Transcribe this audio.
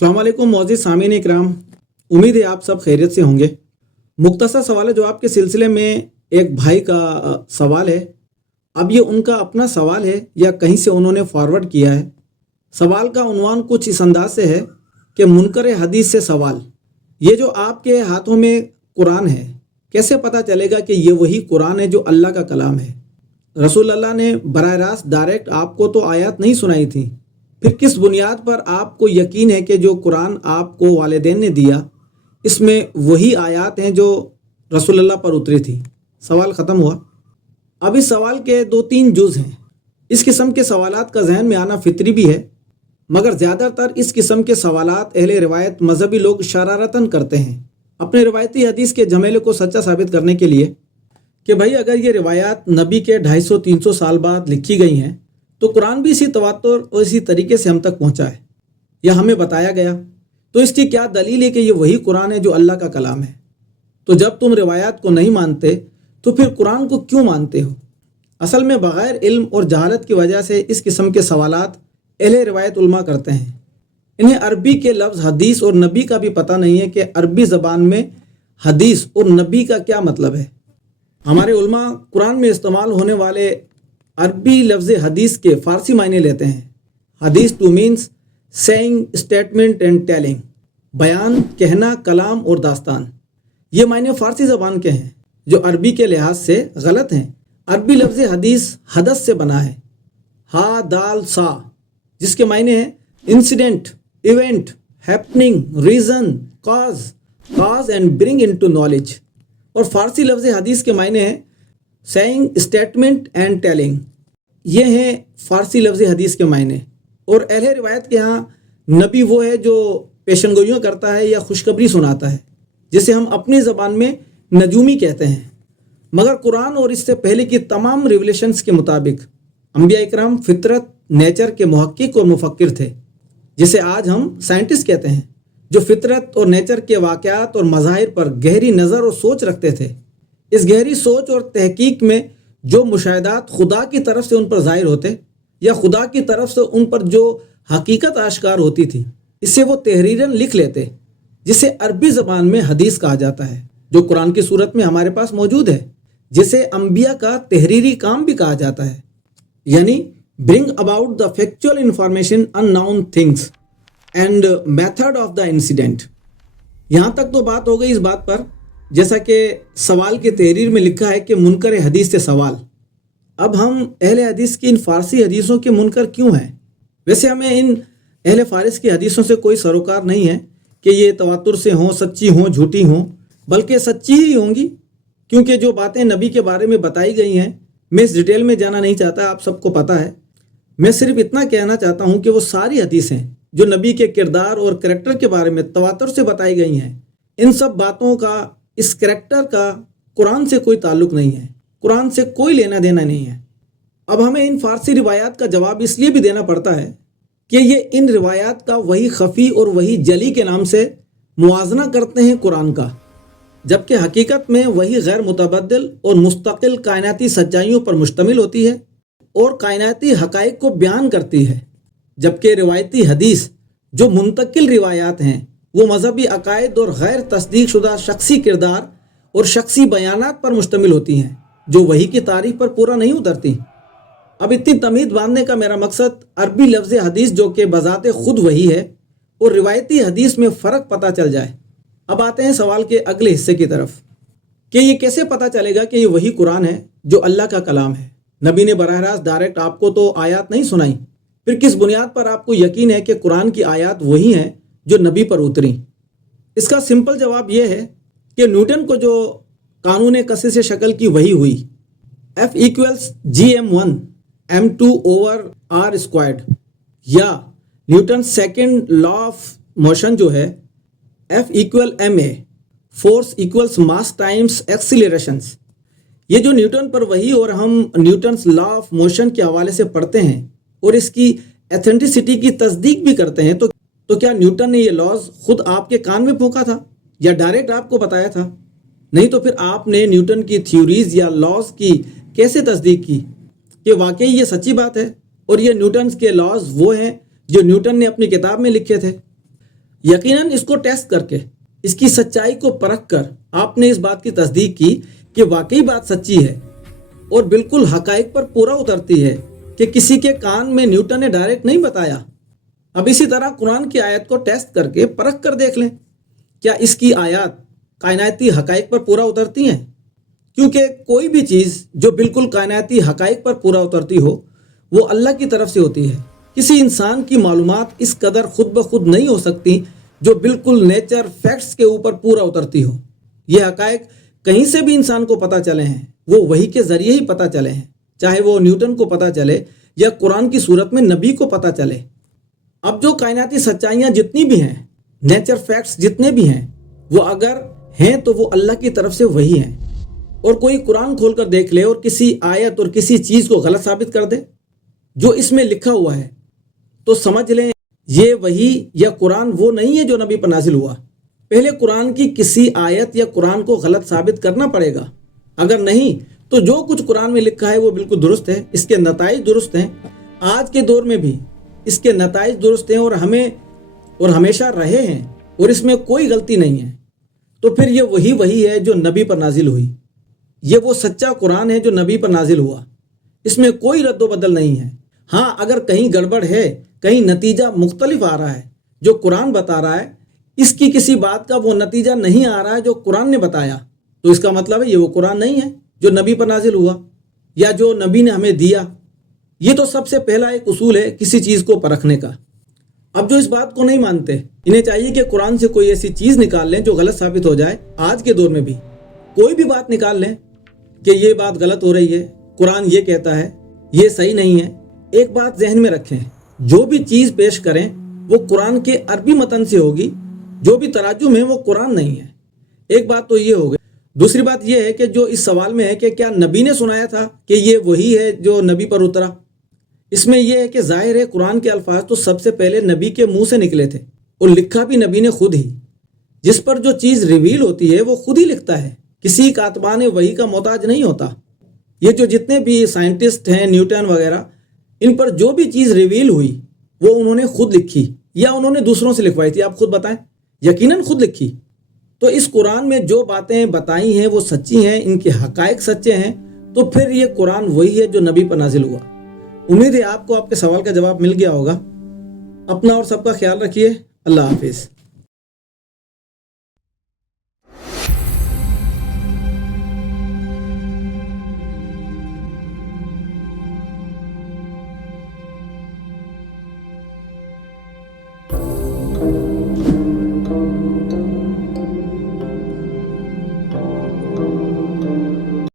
अस्सलाम वालेकुम मोअज़्ज़िज़ सामीन इकराम, उम्मीद है आप सब खैरियत से होंगे। मुख्तसर सवाल जवाब के सिलसिले में एक भाई का सवाल है। अब ये उनका अपना सवाल है या कहीं से उन्होंने फॉरवर्ड किया है। सवाल का उन्वान कुछ इस अंदाज से है कि मुनकर हदीस से सवाल, ये जो आपके हाथों में कुरान है, कैसे पता चलेगा कि ये वही कुरान है जो अल्लाह का कलाम है? रसूल अल्लाह ने बराह रास्त डायरेक्ट आपको तो आयत नहीं सुनाई थी, फिर किस बुनियाद पर आपको यकीन है कि जो कुरान आपको वालिदैन ने दिया इसमें वही आयत हैं जो रसूल अल्लाह पर उतरी थी? सवाल ख़त्म हुआ। अब इस सवाल के 2-3 जुज़ हैं। इस किस्म के सवालात का जहन में आना फितरी भी है, मगर ज़्यादातर इस किस्म के सवालात अहले रिवायत मजहबी लोग शरारतन करते हैं अपने रिवायती हदीस के झमेले को सच्चा साबित करने के लिए कि भाई अगर ये रिवायात नबी के 250-300 साल बाद लिखी गई हैं तो कुरान भी इसी तवातुर और इसी तरीके से हम तक पहुँचा है या हमें बताया गया, तो इसकी क्या दलील है कि ये वही कुरान है जो अल्लाह का कलाम है? तो जब तुम रिवायात को नहीं मानते तो फिर कुरान को क्यों मानते हो? असल में बग़ैर इल्म और जहालत की वजह से इस किस्म के सवालात अहले रिवायत उलमा करते हैं। इन्हें अरबी के लफ्ज़ हदीस और नबी का भी पता नहीं है कि अरबी ज़बान में हदीस और नबी का क्या मतलब है। हमारे उलमा कुरान में इस्तेमाल होने वाले अरबी लफ्ज़ हदीस के फ़ारसी मायने लेते हैं। हदीस two means saying, statement and telling, बयान, कहना, कलाम और दास्तान। ये मायने फ़ारसी ज़बान के हैं जो अरबी के लिहाज से गलत हैं। अरबी लफ्ज़ हदीस हदस से बना है, हा दाल सा, जिसके मायने हैं incident, event, happening, reason, cause and bring into knowledge. और फ़ारसी लफ्ज़ हदीस के मायने हैं सेइंग, स्टेटमेंट एंड टेलिंग। ये हैं फ़ारसी लफ्ज़ हदीस के मायने। और अहले रिवायत के यहाँ नबी वो है जो पेशनगोइयाँ करता है या खुशखबरी सुनाता है, जिसे हम अपनी ज़बान में नजूमी कहते हैं। मगर कुरान और इससे पहले की तमाम रिवलेशंस के मुताबिक अंबिया इकराम फितरत, नेचर के मुहक्किक और मुफक्किर थे, जिसे आज हम साइंटिस्ट कहते हैं, जो फितरत और नेचर के वाक़यात और मज़ाहिर पर गहरी नज़र और सोच रखते थे। इस गहरी सोच और तहकीक में जो मुशाहिदात खुदा की तरफ से उन पर ज़ाहिर होते या खुदा की तरफ से उन पर जो हकीकत आश्कार होती थी, इसे वो तहरीरन लिख लेते, जिसे अरबी ज़बान में हदीस कहा जाता है, जो कुरान की सूरत में हमारे पास मौजूद है, जिसे अंबिया का तहरीरी काम भी कहा जाता है, यानी bring about the factual information unknown things and method of the incident. यहाँ तक तो बात हो गई इस बात पर, जैसा कि सवाल के तहरीर में लिखा है कि मुनकर हदीस से सवाल। अब हम अहले हदीस की इन फ़ारसी हदीसों के मुनकर क्यों हैं? वैसे हमें इन अहले फ़ारिस की हदीसों से कोई सरोकार नहीं है कि ये तवातुर से हों, सच्ची हों, झूठी हों, बल्कि सच्ची ही होंगी, क्योंकि जो बातें नबी के बारे में बताई गई हैं, मैं इस डिटेल में जाना नहीं चाहता, आप सबको पता है। मैं सिर्फ इतना कहना चाहता हूँ कि वो सारी हदीसें जो नबी के किरदार और करैक्टर के बारे में तवातुर से बताई गई हैं, इन सब बातों का, इस करैक्टर का कुरान से कोई ताल्लुक़ नहीं है, कुरान से कोई लेना देना नहीं है। अब हमें इन फ़ारसी रिवायात का जवाब इसलिए भी देना पड़ता है कि ये इन रिवायात का वही खफ़ी और वही जली के नाम से मुआजना करते हैं कुरान का, जबकि हकीकत में वही गैर मुतबद्दिल और मुस्तकिल कायनाती सच्चाइयों पर मुश्तमिल होती है और कायनाती हक़ाइक़ को बयान करती है। जबकि रिवायती हदीस जो मुंतकिल रिवायात हैं वो मजहबी अकायद और गैर तस्दीक शुदा शख्सी किरदार और शख्सी बयानात पर मुश्तमिल होती हैं, जो वही की तारीख पर पूरा नहीं उतरती। अब इतनी तमीद बांधने का मेरा मकसद अरबी लफ्ज़ हदीस जो कि बज़ाते खुद वही है और रिवायती हदीस में फ़र्क पता चल जाए। अब आते हैं सवाल के अगले हिस्से की तरफ कि ये कैसे पता चलेगा कि ये वही कुरान है जो अल्लाह का कलाम है? नबी ने बराह रास्त डायरेक्ट आपको तो आयत नहीं सुनाई, फिर किस बुनियाद पर आपको यकीन है कि कुरान की आयत वही हैं जो नबी पर उतरी? इसका सिंपल जवाब यह है कि न्यूटन को जो कानून कसी से शक्ल की वही हुई, F=gm1 m2/r², या Newton second law of motion जो है F=ma, force equals mass times accelerations. ये जो न्यूटन पर वही और हम न्यूटन्स लॉ ऑफ मोशन के हवाले से पढ़ते हैं और इसकी एथेंटिसिटी की तस्दीक भी करते हैं, तो क्या न्यूटन ने ये लॉज खुद आपके कान में फूंका था या डायरेक्ट आपको बताया था? नहीं तो फिर आपने न्यूटन की थ्योरीज या लॉज की कैसे तस्दीक की कि वाकई ये सच्ची बात है और ये न्यूटन के लॉज वो हैं जो न्यूटन ने अपनी किताब में लिखे थे? यकीनन इसको टेस्ट करके, इसकी सच्चाई को परख कर आपने इस बात की तस्दीक की कि वाकई बात सच्ची है और बिल्कुल हकाइक पर पूरा उतरती है कि किसी के कान में न्यूटन ने डायरेक्ट नहीं बताया। अब इसी तरह कुरान की आयत को टेस्ट करके परख कर देख लें, क्या इसकी आयत कायनाती हकाइक पर पूरा उतरती हैं? क्योंकि कोई भी चीज़ जो बिल्कुल कायनाती हकाइक पर पूरा उतरती हो वो अल्लाह की तरफ से होती है। किसी इंसान की मालूमात इस कदर खुद ब खुद नहीं हो सकती जो बिल्कुल नेचर फैक्ट्स के ऊपर पूरा उतरती हो। ये हकाइक कहीं से भी इंसान को पता चले हैं, वो वही के ज़रिए ही पता चले हैं, चाहे वो न्यूटन को पता चले या कुरान की सूरत में नबी को पता चले। अब जो कायनाती सच्चाइयाँ जितनी भी हैं, नेचर फैक्ट्स जितने भी हैं, वो अगर हैं तो वो अल्लाह की तरफ से वही हैं। और कोई कुरान खोलकर देख ले और किसी आयत और किसी चीज़ को गलत साबित कर दे जो इसमें लिखा हुआ है, तो समझ लें ये वही या कुरान वो नहीं है जो नबी पर नाजिल हुआ। पहले कुरान की किसी आयत या कुरान को गलत साबित करना पड़ेगा। अगर नहीं तो जो कुछ कुरान में लिखा है वो बिल्कुल दुरुस्त है, इसके नताइज दुरुस्त हैं। आज के दौर में भी इसके नताइज दुरुस्त हैं और हमेशा रहे हैं और इसमें कोई गलती नहीं है। तो फिर ये वही है जो नबी पर नाजिल हुई। ये वो सच्चा कुरान है जो नबी पर नाजिल हुआ, इसमें कोई रद्दो बदल नहीं है। हाँ, अगर कहीं गड़बड़ है, कहीं नतीजा मुख्तलिफ आ रहा है, जो कुरान बता रहा है इसकी किसी बात का वो नतीजा नहीं आ रहा है जो कुरान ने बताया, तो इसका मतलब है ये वो कुरान नहीं है जो नबी पर नाजिल हुआ या जो नबी ने हमें दिया। ये तो सबसे पहला एक उसूल है किसी चीज़ को परखने का। अब जो इस बात को नहीं मानते, इन्हें चाहिए कि कुरान से कोई ऐसी चीज़ निकाल लें जो गलत साबित हो जाए। आज के दौर में भी कोई भी बात निकाल लें कि ये बात गलत हो रही है, कुरान ये कहता है, ये सही नहीं है। एक बात जहन में रखें, जो भी चीज़ पेश करें वो कुरान के अरबी मतन से होगी, जो भी तराजुम है वो कुरान नहीं है। एक बात तो ये हो गई। दूसरी बात ये है कि जो इस सवाल में है कि क्या नबी ने सुनाया था कि ये वही है जो नबी पर उतरा, इसमें यह है कि जाहिर है कुरान के अल्फाज तो सबसे पहले नबी के मुंह से निकले थे और लिखा भी नबी ने खुद ही। जिस पर जो चीज़ रिवील होती है वो खुद ही लिखता है, किसी कातबान वही का मोहताज नहीं होता। ये जो जितने भी साइंटिस्ट हैं, न्यूटन वगैरह, इन पर जो भी चीज़ रिवील हुई वो उन्होंने खुद लिखी या उन्होंने दूसरों से लिखवाई थी। आप खुद बताएं, यकीनन खुद लिखी। तो इस कुरान में जो बातें बताई हैं वो सच्ची हैं, इनके हकायक सच्चे हैं, तो फिर ये कुरान वही है जो नबी पर नाजिल हुआ। उम्मीद है आपको आपके सवाल का जवाब मिल गया होगा। अपना और सबका ख्याल रखिए। अल्लाह हाफिज़।